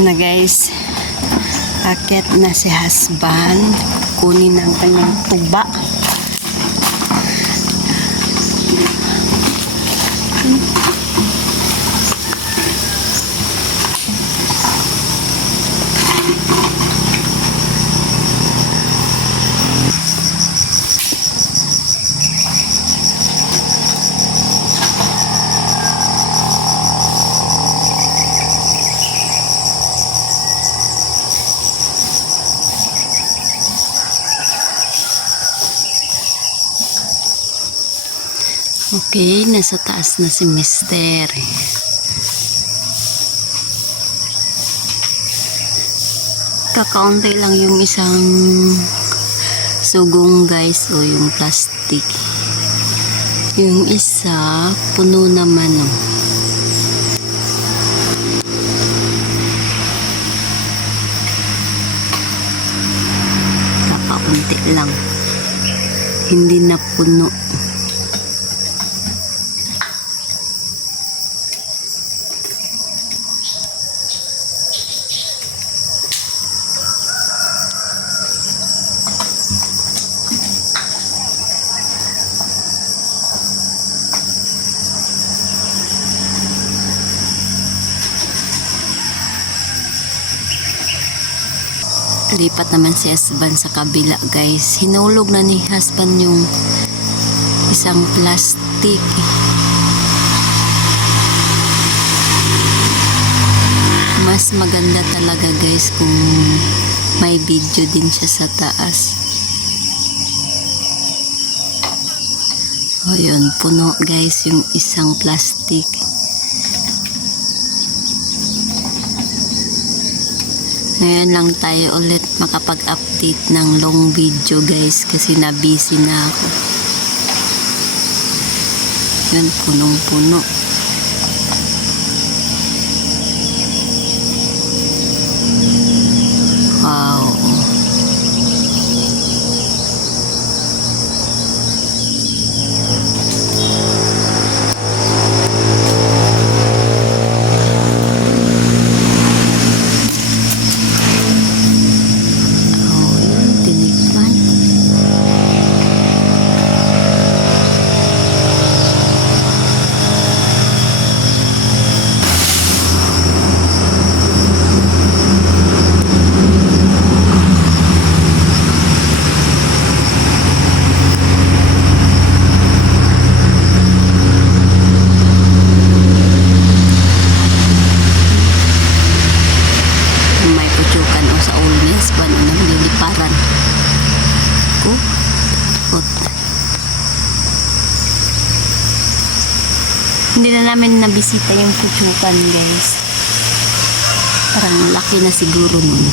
na guys, akit na si husband, kunin ang kanyang tuba. Okay, nasa taas na si Mister. Kakaunti lang yung isang sugong guys, o yung plastic. Yung isa, puno naman o. Kakaunti lang. Hindi na puno. Lipat naman si husband sa kabila guys. Hinulog na ni husband yung isang plastic. Mas maganda talaga guys kung may video din siya sa taas. O yun, puno guys yung isang plastic. Ngayon lang tayo ulit makapag-update ng long video guys kasi na-busy na ako. Yan, punong-puno. Wow. Hindi na namin nabisita yung kutsukan guys. Parang laki na siguro nun.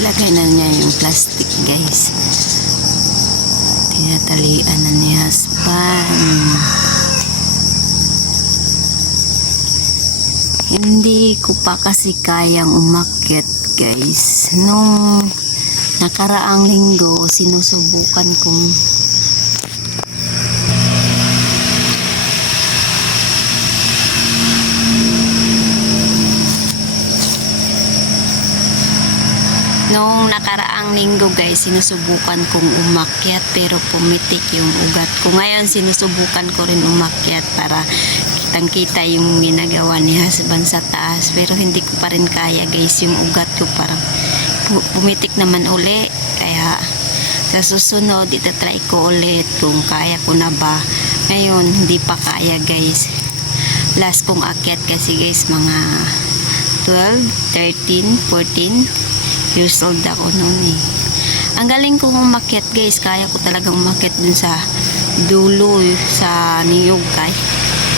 Ilagay na niya yung plastic guys. Tinatalian na ni husband. Hindi ko pa kasi kayang umakyat guys. Nung nakaraang linggo sinusubukan kong guys, sinusubukan kong umakyat pero pumitik yung ugat ko. Ngayon sinusubukan ko rin umakyat para kitang-kita yung ginagawa ni husband sa taas, pero hindi ko pa rin kaya guys. Yung ugat ko parang pumitik naman uli, kaya sa susunod itatry ko ulit kung kaya ko na ba. Ngayon hindi pa kaya guys. last kong akyat kasi guys mga 12, 13, 14 years old ako noon eh. Ang galing kong umakyat guys, kaya ko talagang umakyat dun sa dulo sa niyog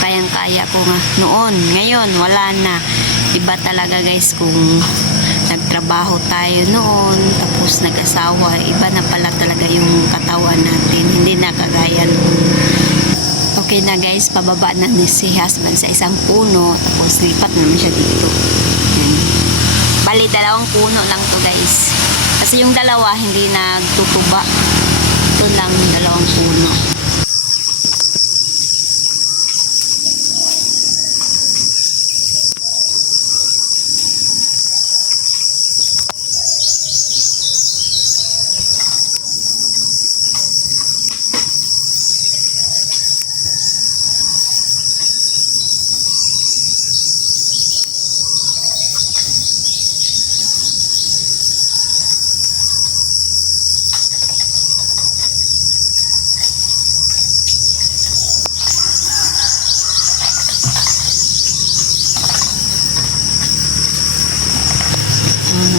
kayang kaya ko nga noon. Ngayon wala na, iba talaga guys kung nagtrabaho tayo noon tapos nag-asawa, iba na pala talaga yung katawan natin, hindi na kagaya noon. Okay na guys, pababa na ni si husband sa isang puno tapos lipat naman siya dito. Yan. Bali dalawang puno lang to guys, kasi yung dalawa hindi nagtutuba, ito lang dalawang puno.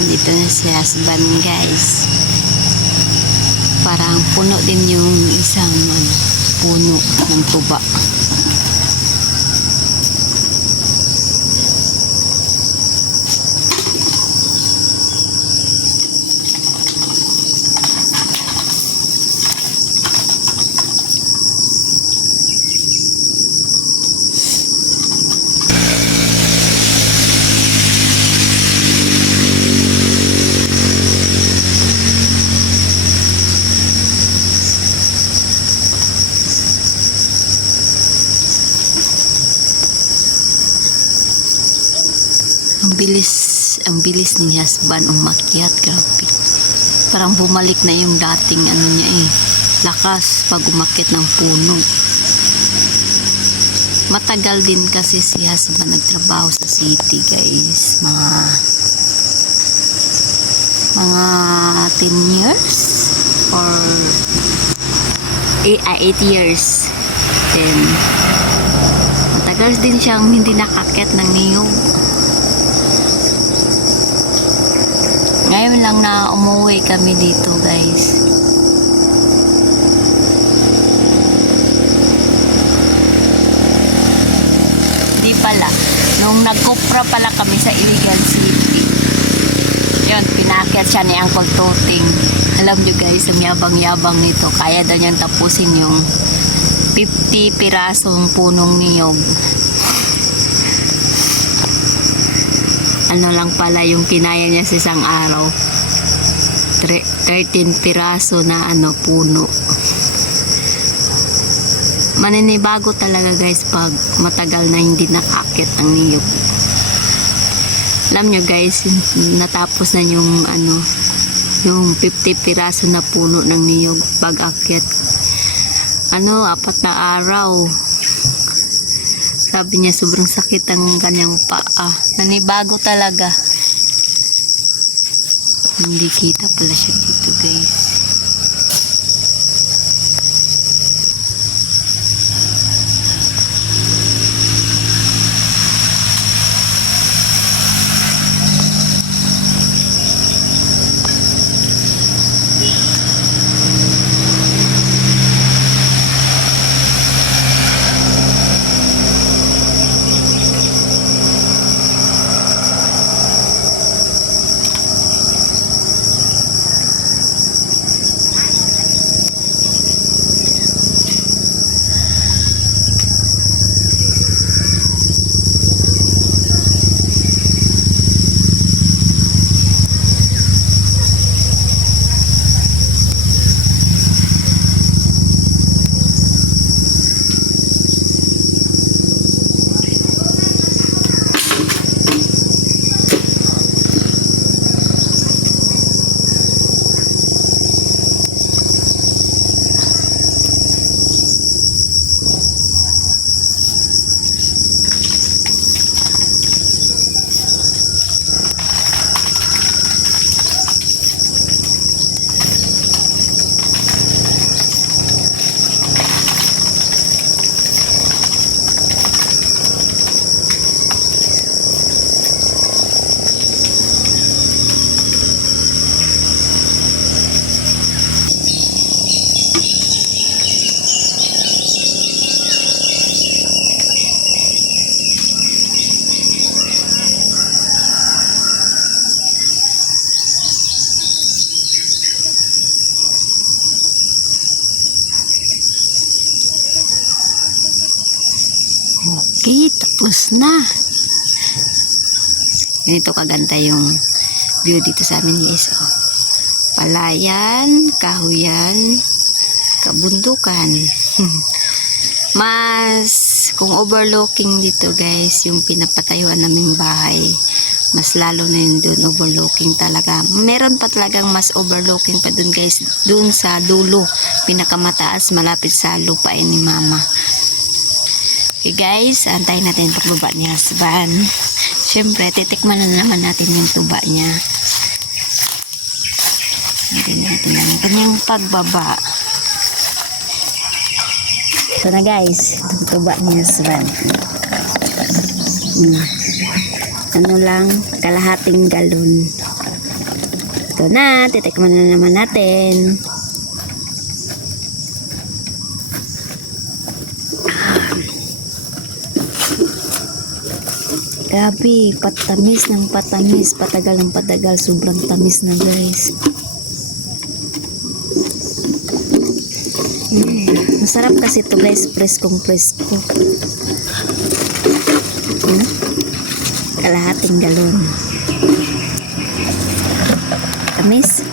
Dito na si husband guys, parang puno din yung isang puno ng tuba. Ang bilis ni husband umakyat, grabe. Parang bumalik na yung dating ano niya lakas pag umakyat ng puno. Matagal din kasi si husband nagtrabaho sa city guys, mga 10 years or 8 years. Then matagal din siyang hindi nakakyat ng niyog. Ngayon lang na umuwi kami dito guys. Di pala, nung nagkupra pala kami sa Iligan City, yun, pinakyat siya ni Uncle Toting. Alam nyo guys, ang yabang-yabang nito, kaya daw niyang tapusin yung 50 pirasong punong niyog. Ano lang pala yung kinaya niya sa isang araw, 13 piraso na puno. Maninibago talaga guys pag matagal na hindi nakakit ng niyog. Alam nyo guys, natapos na yung 50 piraso na puno ng niyog pag akyat. 4 na araw. Sabi niya sobrang sakit ang kanyang paa. Nanibago talaga. Hindi kita pala siya dito guys. Okay, tapos na. Ganito kaganda yung view dito sa amin guys. Oh. Palayan, kahuyan, kabundukan. Mas kung overlooking dito guys, yung pinapatayuan naming bahay, mas lalo na yun dun, overlooking talaga. Meron pa talagang mas overlooking pa dun guys, dun sa dulo, pinakamataas, malapit sa lupain ni mama. Okay guys, antayin natin yung pagbaba ni husband. Syempre, titikman na naman natin yung tuba niya. Antayin natin ang kanyang pagbaba. Ito na guys, itong tuba ni husband. Ano lang, kalahating galon. Ito na, titikman na naman natin. Grabe, patamis ng patamis, patagal ng patagal, sobrang tamis na guys. Masarap kasi ito guys, preskong presko. Kalahating galon. Tamis.